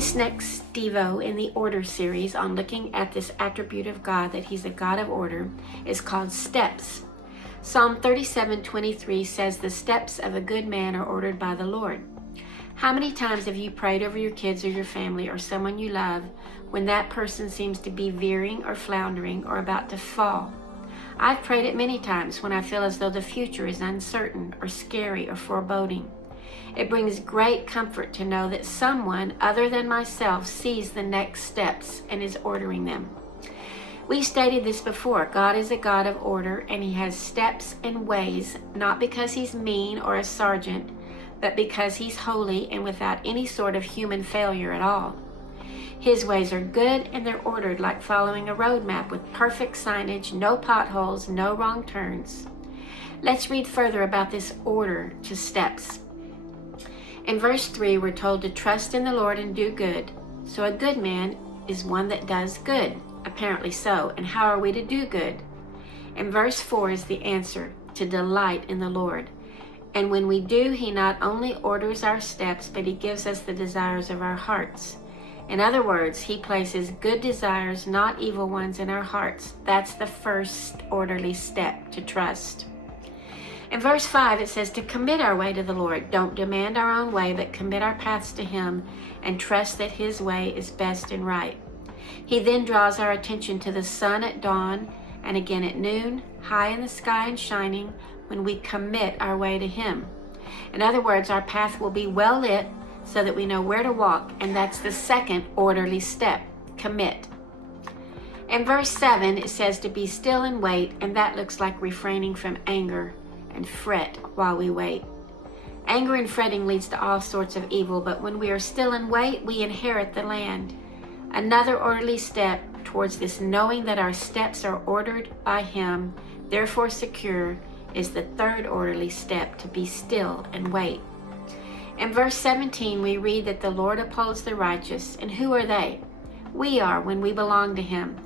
This next devo in the order series on looking at this attribute of God, that He's a God of order, is called steps. Psalm 37:23 says, "The steps of a good man are ordered by the Lord." How many times have you prayed over your kids or your family or someone you love when that person seems to be veering or floundering or about to fall? I've prayed it many times when I feel as though the future is uncertain or scary or foreboding. It brings great comfort to know that someone other than myself sees the next steps and is ordering them. We stated this before. God is a God of order, and He has steps and ways, not because He's mean or a sergeant, but because He's holy and without any sort of human failure at all. His ways are good, and they're ordered like following a road map with perfect signage, no potholes, no wrong turns. Let's read further about this order to steps. In verse 3, we're told to trust in the Lord and do good. So a good man is one that does good. Apparently so. And how are we to do good? In verse 4 is the answer: to delight in the Lord. And when we do, He not only orders our steps, but He gives us the desires of our hearts. In other words, He places good desires, not evil ones, in our hearts. That's the first orderly step, to trust. In verse 5, it says to commit our way to the Lord. Don't demand our own way, but commit our paths to Him and trust that His way is best and right. He then draws our attention to the sun at dawn and again at noon, high in the sky and shining, when we commit our way to Him. In other words, our path will be well lit so that we know where to walk, and that's the second orderly step, commit. In verse 7, it says to be still and wait, and that looks like refraining from anger and fret while we wait. Anger and fretting leads to all sorts of evil, but when we are still and wait, we inherit the land. Another orderly step towards this knowing that our steps are ordered by Him, therefore secure, is the third orderly step, to be still and wait. In verse 17, we read that the Lord upholds the righteous. And who are they? We are, when we belong to Him.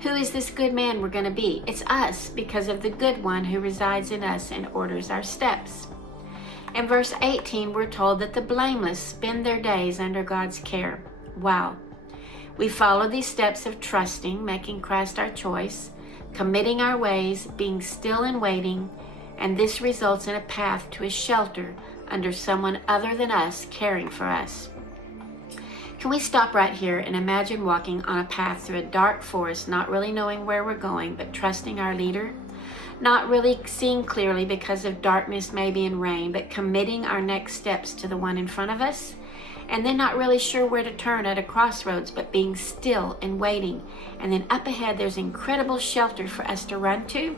Who is this good man we're going to be? It's us, because of the good one who resides in us and orders our steps. In verse 18, we're told that the blameless spend their days under God's care. Wow. We follow these steps of trusting, making Christ our choice, committing our ways, being still and waiting, and this results in a path to a shelter under someone other than us caring for us. Can we stop right here and imagine walking on a path through a dark forest, not really knowing where we're going, but trusting our leader? Not really seeing clearly because of darkness, maybe, and rain, but committing our next steps to the one in front of us? And then not really sure where to turn at a crossroads, but being still and waiting. And then up ahead, there's incredible shelter for us to run to?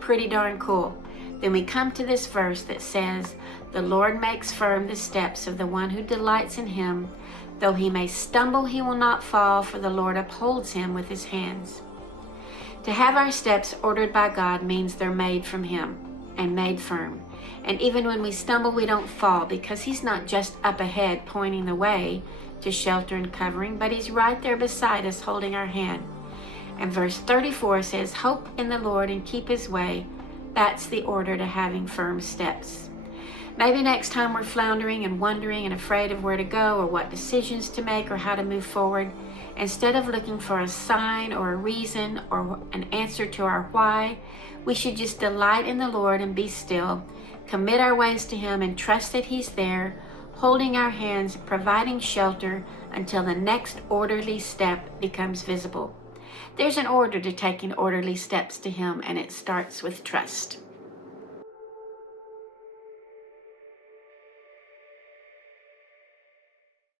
Pretty darn cool. Then we come to this verse that says, "The Lord makes firm the steps of the one who delights in Him. Though he may stumble, he will not fall, for the Lord upholds him with His hands." To have our steps ordered by God means they're made from Him and made firm. And even when we stumble, we don't fall, because He's not just up ahead pointing the way to shelter and covering, but He's right there beside us holding our hand. And verse 34 says, "Hope in the Lord and keep His way." That's the order to having firm steps. Maybe next time we're floundering and wondering and afraid of where to go or what decisions to make or how to move forward, instead of looking for a sign or a reason or an answer to our why, we should just delight in the Lord and be still, commit our ways to Him and trust that He's there, holding our hands, providing shelter until the next orderly step becomes visible. There's an order to taking orderly steps to Him, and it starts with trust.